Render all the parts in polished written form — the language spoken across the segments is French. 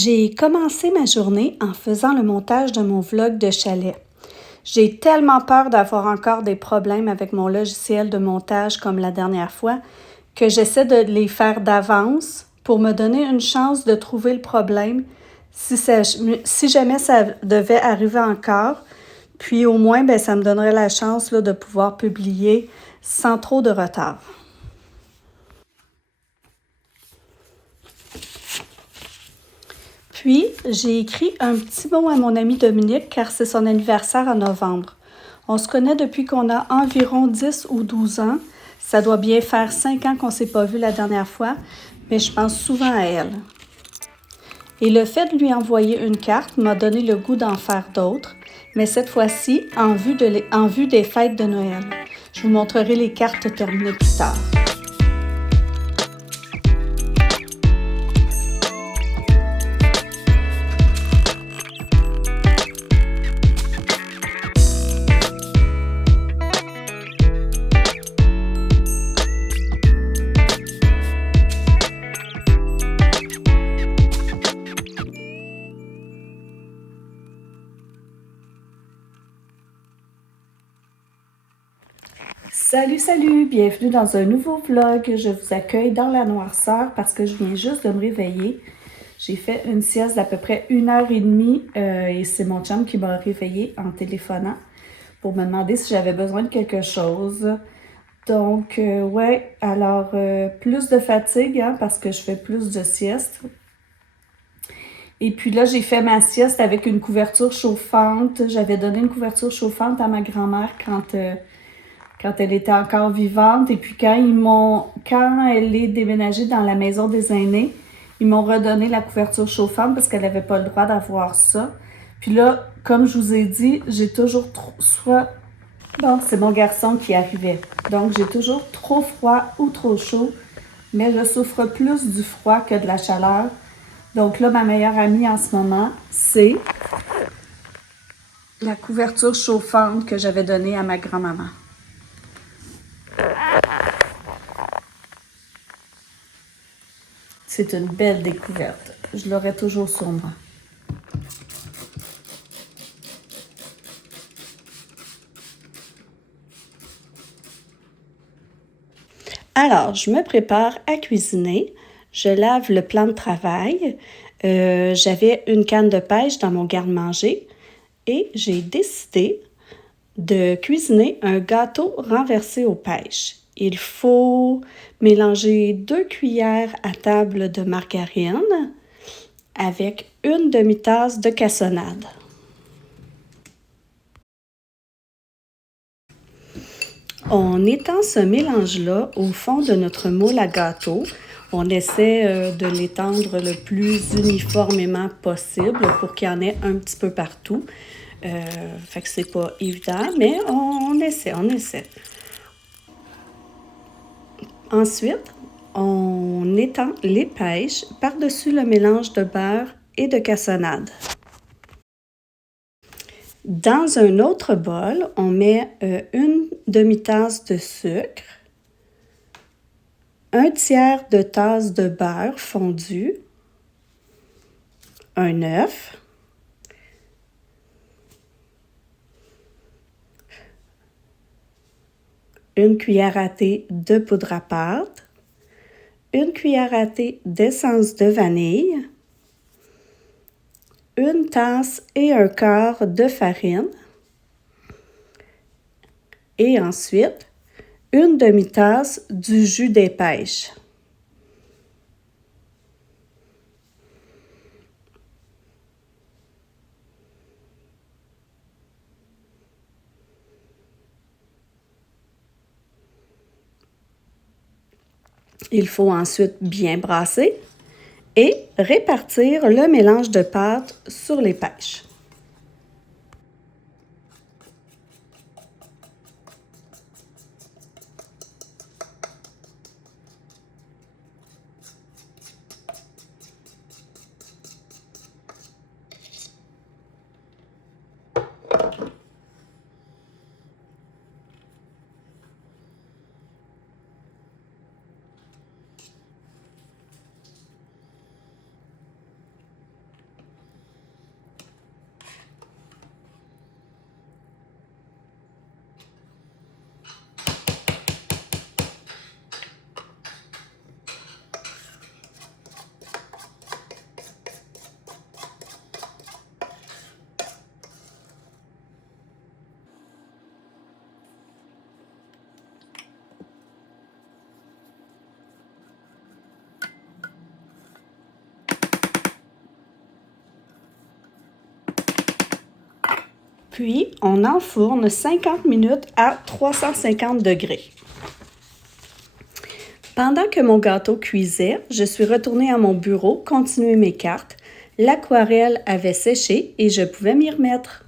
J'ai commencé ma journée en faisant le montage de mon vlog de chalet. J'ai tellement peur d'avoir encore des problèmes avec mon logiciel de montage comme la dernière fois que j'essaie de les faire d'avance pour me donner une chance de trouver le problème si jamais ça devait arriver encore. Puis au moins, ça me donnerait la chance de pouvoir publier sans trop de retard. Puis, j'ai écrit un petit mot à mon ami Dominique car c'est son anniversaire en novembre. On se connaît depuis qu'on a environ 10 ou 12 ans. Ça doit bien faire 5 ans qu'on ne s'est pas vu la dernière fois, mais je pense souvent à elle. Et le fait de lui envoyer une carte m'a donné le goût d'en faire d'autres, mais cette fois-ci en vue des fêtes de Noël. Je vous montrerai les cartes terminées plus tard. Salut, bienvenue dans un nouveau vlog. Je vous accueille dans la noirceur parce que je viens juste de me réveiller. J'ai fait une sieste d'à peu près 1h30 et c'est mon chum qui m'a réveillée en téléphonant pour me demander si j'avais besoin de quelque chose. Donc, ouais, alors plus de fatigue parce que je fais plus de sieste. Et puis là, j'ai fait ma sieste avec une couverture chauffante. J'avais donné une couverture chauffante à ma grand-mère quand elle était encore vivante. Et puis quand elle est déménagée dans la maison des aînés, ils m'ont redonné la couverture chauffante parce qu'elle n'avait pas le droit d'avoir ça. Puis là, comme je vous ai dit, j'ai toujours Bon, c'est mon garçon qui arrivait. Donc, j'ai toujours trop froid ou trop chaud, mais je souffre plus du froid que de la chaleur. Donc là, ma meilleure amie en ce moment, c'est la couverture chauffante que j'avais donnée à ma grand-maman. C'est une belle découverte. Je l'aurai toujours sur moi. Alors, je me prépare à cuisiner. Je lave le plan de travail. J'avais une canne de pêche dans mon garde-manger et j'ai décidé de cuisiner un gâteau renversé aux pêches. Il faut mélanger 2 cuillères à table de margarine avec une demi-tasse de cassonade. On étend ce mélange-là au fond de notre moule à gâteau. On essaie de l'étendre le plus uniformément possible pour qu'il y en ait un petit peu partout. Fait que c'est pas évident, mais on essaie. Ensuite, on étend les pêches par-dessus le mélange de beurre et de cassonade. Dans un autre bol, on met une demi-tasse de sucre, un tiers de tasse de beurre fondu, un œuf, une cuillère à thé de poudre à pâte, une cuillère à thé d'essence de vanille, une tasse et un quart de farine et ensuite une demi-tasse du jus des pêches. Il faut ensuite bien brasser et répartir le mélange de pâte sur les pêches. Puis, on enfourne 50 minutes à 350 degrés. Pendant que mon gâteau cuisait, je suis retournée à mon bureau, continuer mes cartes. L'aquarelle avait séché et je pouvais m'y remettre.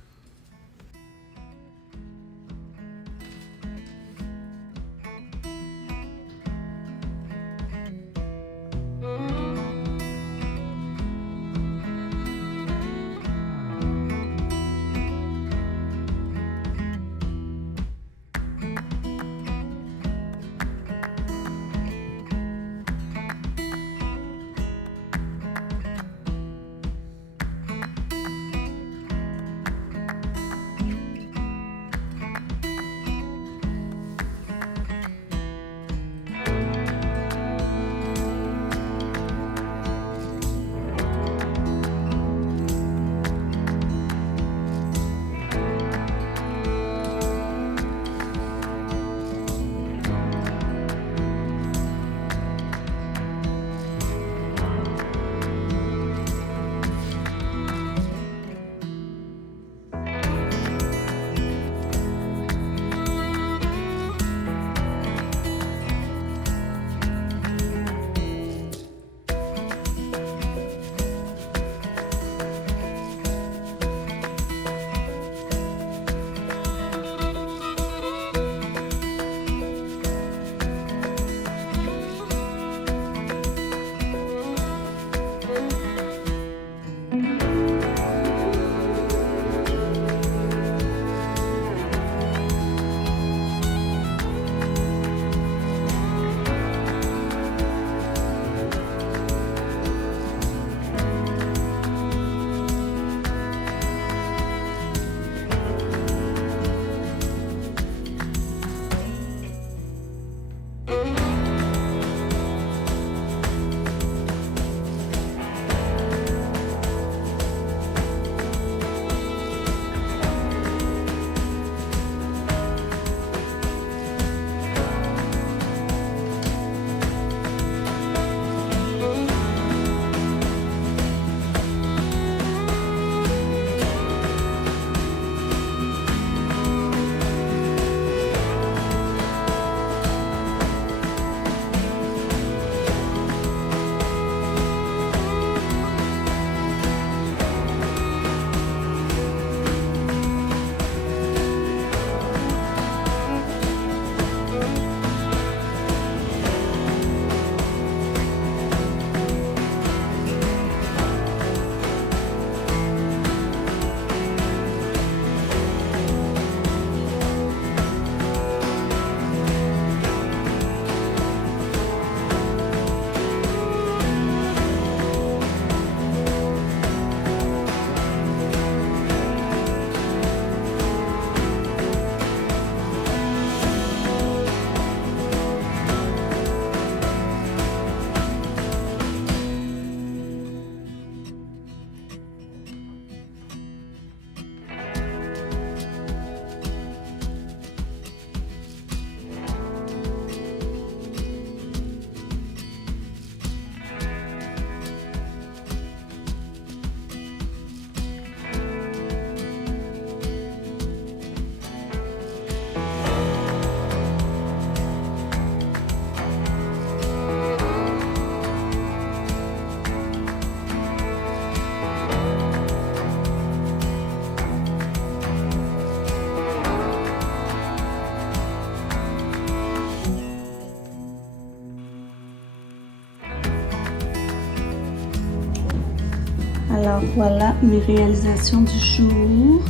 Alors voilà mes réalisations du jour.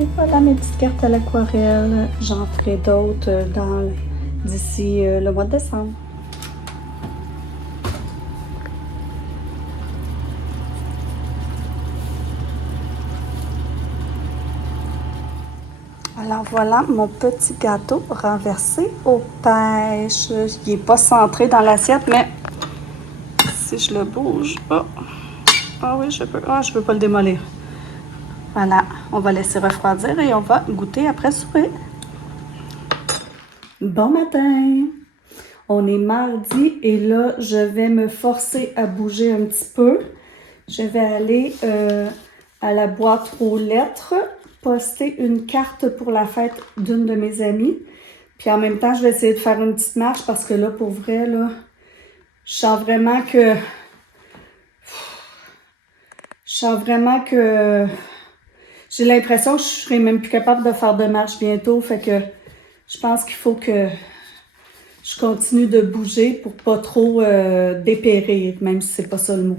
Et voilà mes petites cartes à l'aquarelle. J'en ferai d'autres d'ici le mois de décembre. Alors voilà mon petit gâteau renversé aux pêches. Il n'est pas centré dans l'assiette, mais si je le bouge, ah oui, je peux. Ah, je ne peux pas le démolir. Voilà, on va laisser refroidir et on va goûter après souper. Bon matin! On est mardi et là, je vais me forcer à bouger un petit peu. Je vais aller à la boîte aux lettres, poster une carte pour la fête d'une de mes amies. Puis en même temps, je vais essayer de faire une petite marche parce que là, pour vrai, là, je sens vraiment que... J'ai l'impression que je serai même plus capable de faire de marche bientôt. Fait que je pense qu'il faut que je continue de bouger pour pas trop dépérir, même si c'est pas ça le mot.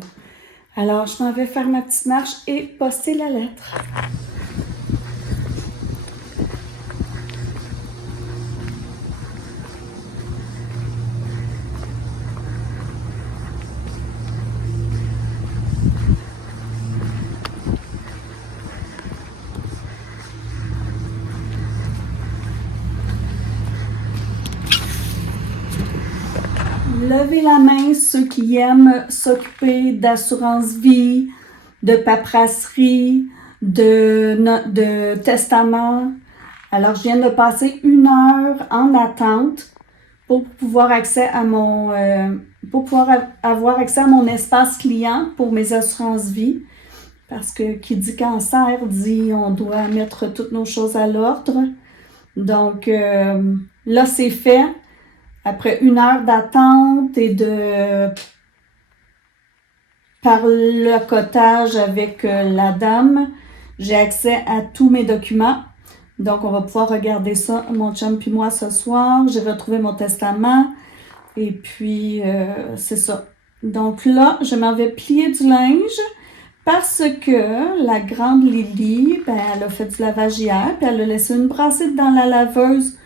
Alors, je m'en vais faire ma petite marche et poster la lettre. Levez la main ceux qui aiment s'occuper d'assurance vie, de paperasserie, de testament. Alors, je viens de passer 1 heure en attente pour pouvoir avoir accès à mon espace client pour mes assurances vie. Parce que qui dit cancer dit on doit mettre toutes nos choses à l'ordre. Donc, là, c'est fait. Après 1 heure d'attente et de parlotage avec la dame, j'ai accès à tous mes documents. Donc, on va pouvoir regarder ça, mon chum puis moi, ce soir. J'ai retrouvé mon testament. Et puis, c'est ça. Donc là, je m'en vais plier du linge parce que la grande Lily, ben, elle a fait du lavage hier, puis elle a laissé une brassée dans la laveuse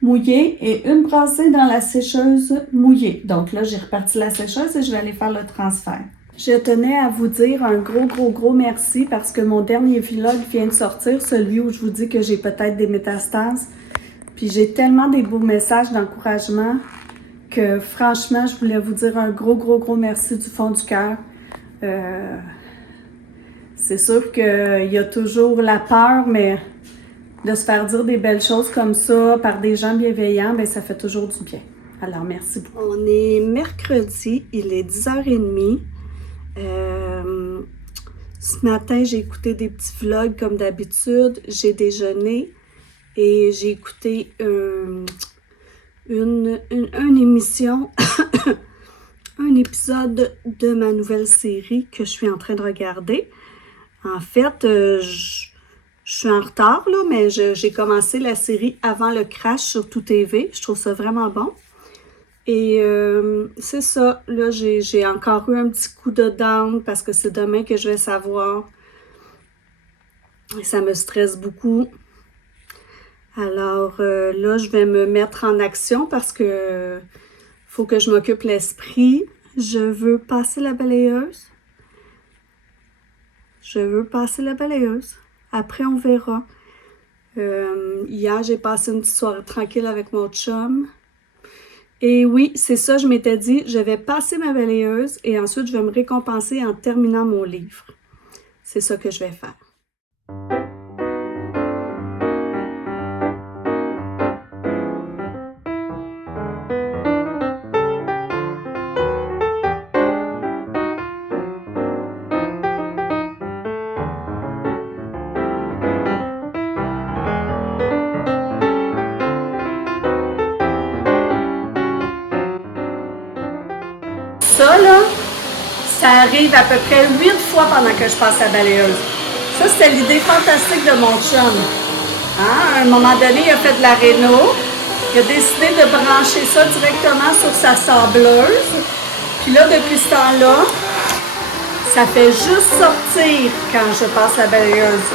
mouillée et une brassée dans la sécheuse mouillée. Donc là, j'ai reparti la sécheuse et je vais aller faire le transfert. Je tenais à vous dire un gros merci parce que mon dernier vlog vient de sortir, celui où je vous dis que j'ai peut-être des métastases. Puis j'ai tellement des beaux messages d'encouragement que franchement, je voulais vous dire un gros merci du fond du cœur. C'est sûr qu'il y a toujours la peur, mais de se faire dire des belles choses comme ça par des gens bienveillants, bien, ça fait toujours du bien. Alors, merci beaucoup. On est mercredi, il est 10h30. Ce matin, j'ai écouté des petits vlogs comme d'habitude. J'ai déjeuné et j'ai écouté une émission, un épisode de ma nouvelle série que je suis en train de regarder. En fait, je suis en retard, là, mais j'ai commencé la série avant le crash sur Tout TV. Je trouve ça vraiment bon. Et c'est ça. Là, j'ai encore eu un petit coup de down parce que c'est demain que je vais savoir. Et ça me stresse beaucoup. Alors là, je vais me mettre en action parce que faut que je m'occupe l'esprit. Je veux passer la balayeuse. Après, on verra. Hier, j'ai passé une petite soirée tranquille avec mon chum. Et oui, c'est ça, je m'étais dit, je vais passer ma balayeuse et ensuite, je vais me récompenser en terminant mon livre. C'est ça que je vais faire. Ça, là, ça arrive à peu près 8 fois pendant que je passe la balayeuse. Ça, c'était l'idée fantastique de mon chum. Hein? À un moment donné, il a fait de la réno. Il a décidé de brancher ça directement sur sa sableuse. Puis là, depuis ce temps-là, ça fait juste sortir quand je passe la balayeuse.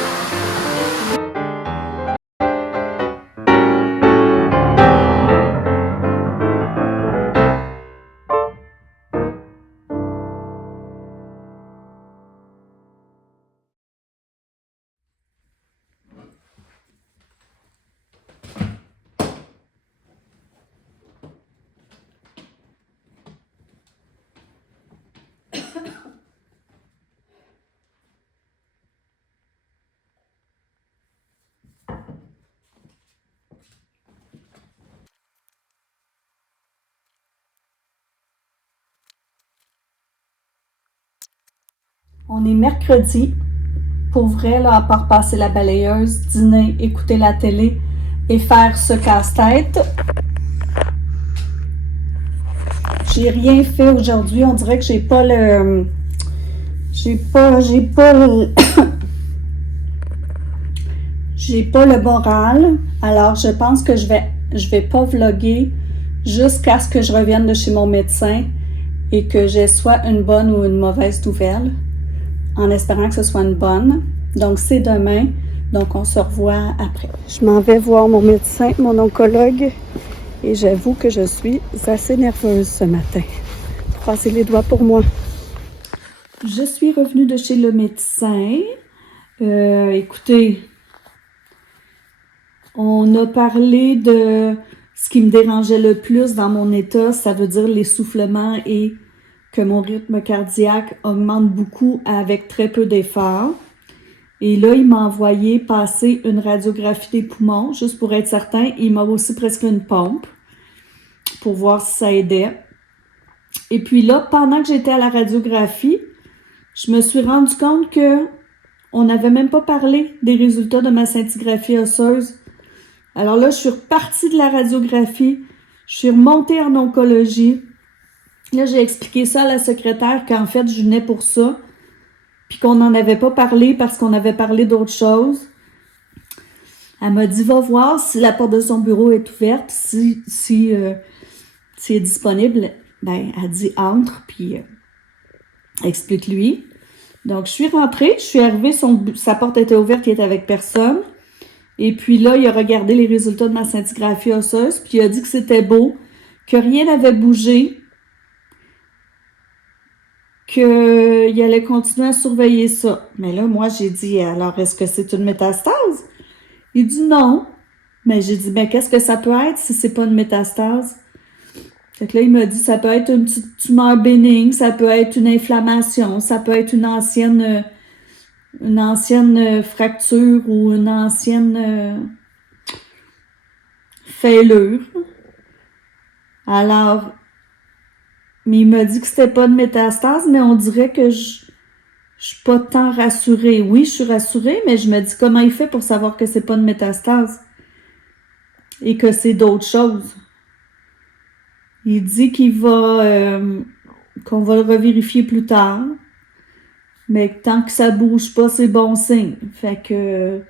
On est mercredi. Pour vrai, là, à part passer la balayeuse, dîner, écouter la télé et faire ce casse-tête, j'ai rien fait aujourd'hui. On dirait que j'ai pas le... J'ai pas le moral. Alors, je pense que je vais pas vlogger jusqu'à ce que je revienne de chez mon médecin et que j'ai soit une bonne ou une mauvaise nouvelle, en espérant que ce soit une bonne. Donc, c'est demain. Donc, on se revoit après. Je m'en vais voir mon médecin, mon oncologue, et j'avoue que je suis assez nerveuse ce matin. Croisez les doigts pour moi. Je suis revenue de chez le médecin. Écoutez, on a parlé de ce qui me dérangeait le plus dans mon état, ça veut dire l'essoufflement et que mon rythme cardiaque augmente beaucoup avec très peu d'efforts. Et là, il m'a envoyé passer une radiographie des poumons, juste pour être certain. Il m'a aussi prescrit une pompe pour voir si ça aidait. Et puis là, pendant que j'étais à la radiographie, je me suis rendu compte que on n'avait même pas parlé des résultats de ma scintigraphie osseuse. Alors là, je suis repartie de la radiographie, je suis remontée en oncologie. Là, j'ai expliqué ça à la secrétaire qu'en fait, je venais pour ça, puis qu'on n'en avait pas parlé parce qu'on avait parlé d'autres choses. Elle m'a dit, va voir si la porte de son bureau est ouverte, si est disponible. Ben, elle dit, entre, puis explique-lui. Donc, je suis rentrée, je suis arrivée, sa porte était ouverte, il était avec personne. Et puis là, il a regardé les résultats de ma scintigraphie osseuse, puis il a dit que c'était beau, que rien n'avait bougé, qu'il allait continuer à surveiller ça. Mais là, moi, j'ai dit, alors, est-ce que c'est une métastase? Il dit non. Mais j'ai dit, mais qu'est-ce que ça peut être si c'est pas une métastase? Fait que là, il m'a dit, ça peut être une petite tumeur bénigne, ça peut être une inflammation, ça peut être une ancienne fracture ou une ancienne fêlure. Alors, mais il m'a dit que c'était pas de métastase, mais on dirait que je suis pas tant rassurée. Oui, je suis rassurée, mais je me dis comment il fait pour savoir que c'est pas de métastase et que c'est d'autres choses. Il dit qu'on va le revérifier plus tard, mais tant que ça bouge pas, c'est bon signe. Fait que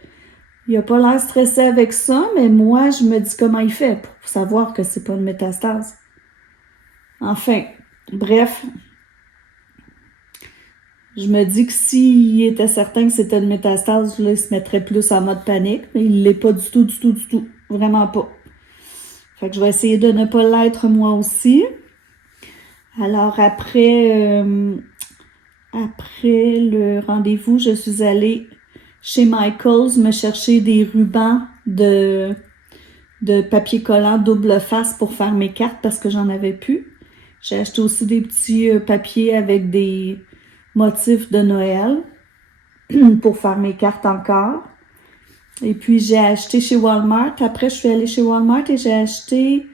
il a pas l'air stressé avec ça, mais moi, je me dis comment il fait pour savoir que c'est pas une métastase. Enfin, bref, je me dis que s'il était certain que c'était une métastase, là, il se mettrait plus en mode panique, mais il l'est pas du tout, du tout, du tout. Vraiment pas. Fait que je vais essayer de ne pas l'être moi aussi. Alors après le rendez-vous, je suis allée chez Michaels me chercher des rubans de papier collant double face pour faire mes cartes parce que j'en avais plus. J'ai acheté aussi des petits papiers avec des motifs de Noël pour faire mes cartes encore. Et puis j'ai acheté chez Walmart. Après, je suis allée chez Walmart et j'ai acheté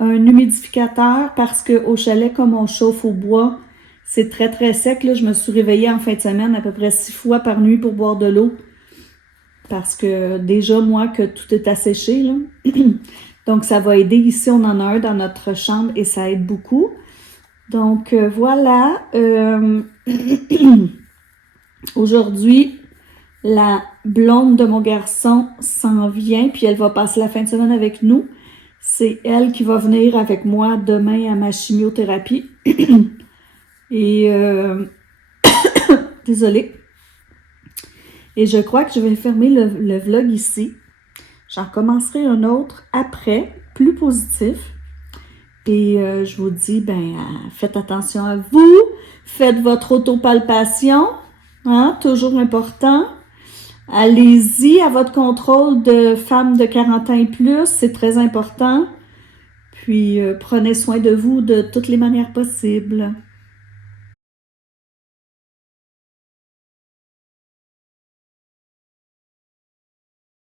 un humidificateur parce qu'au chalet, comme on chauffe au bois, c'est très très sec. Là, je me suis réveillée en fin de semaine à peu près 6 fois par nuit pour boire de l'eau. Parce que déjà, moi, que tout est asséché, là. Donc, ça va aider. Ici, on en a un dans notre chambre et ça aide beaucoup. Donc, voilà. Aujourd'hui, la blonde de mon garçon s'en vient, puis elle va passer la fin de semaine avec nous. C'est elle qui va venir avec moi demain à ma chimiothérapie. Et, désolée. Et je crois que je vais fermer le vlog ici. J'en commencerai un autre après, plus positif. Et je vous dis, faites attention à vous. Faites votre autopalpation. Hein, toujours important. Allez-y à votre contrôle de femme de 40 ans et plus. C'est très important. Puis, prenez soin de vous de toutes les manières possibles.